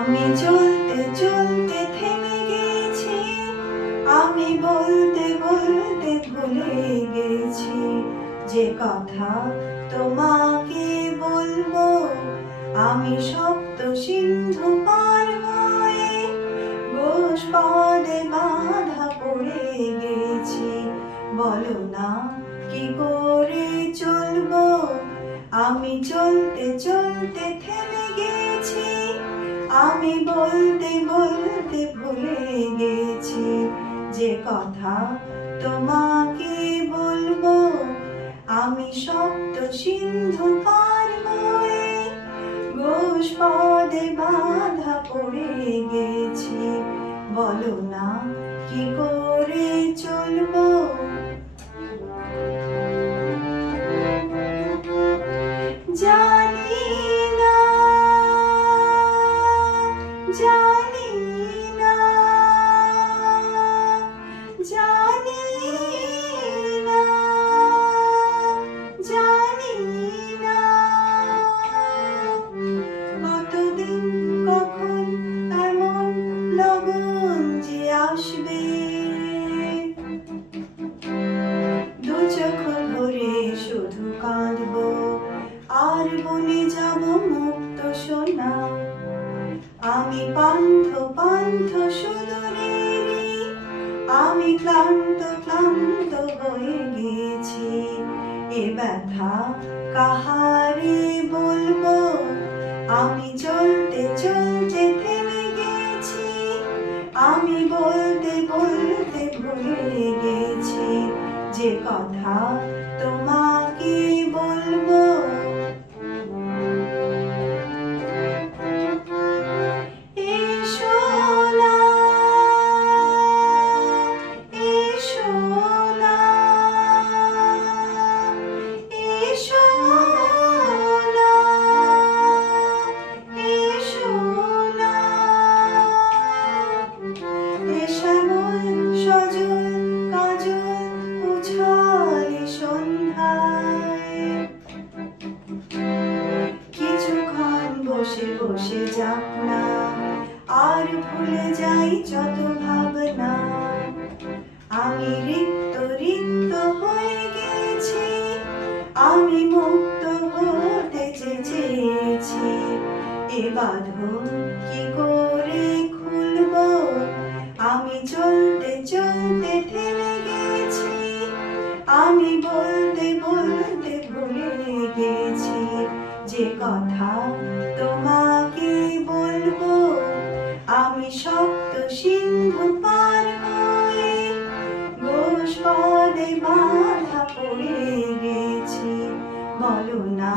আমি চলতে চলতে থেমে গেছি, আমি বলতে বলতে ভুলে গেছি যে কথা তোমাকে বলবো। আমি সপ্ত সিন্ধু পার হয়ে গোষ্পদে বাঁধা পড়ে গেছি। বলো না কি করে চলবো, আমি চলতে চলতে থেমে গেছি, আমি বলতে বলতে ভুলে গেছি যে কথা তোমাকে বলবো। আমি সপ্ত সিন্ধু পার হয়ে গোষ্পদে বাঁধা পড়ে গেছি। বলো না কি করে চলবো। জানি না, জানি না, জানি না, জানি না, কতদিন কখন এমন লগন যে আসবে, দু চোখ ভরে শুধু কাঁদবো আর বনে যাব মুক্ত সোনা। আমি পান্থ পান্থ সুদূরেরই, আমি ক্লান্ত ক্লান্ত হয়ে গেছি। এ ব্যথা কাহারে বলবো, আমি চলতে চলতে থেমে গেছি, আমি বলতে বলতে ভুলে গেছি যে কথা তোমাকে বলবো। এসো না, এসো না, এসো না, এসো না, এ শ্যামল সজল কাজল উছালে সন্ধ্যায়, কিছুক্ষণ বসে বসে যাক না আর ভুলে যাই যত ভাবনা। আমি রিক্ত রিক্ত হয়ে গেছি, আমি মুক্ত হতে চেয়েছি। এ বাঁধন কি করে খুলবো, আমি চলতে চলতে থেমে গেছি, আমি বলতে বলতে ভুলে গেছি যে কথা তোমাকে বলবো। আমি সপ্ত সিন্ধু পার হয়ে গোষ্পদে বাঁধা পড়ে গেছি। বলো না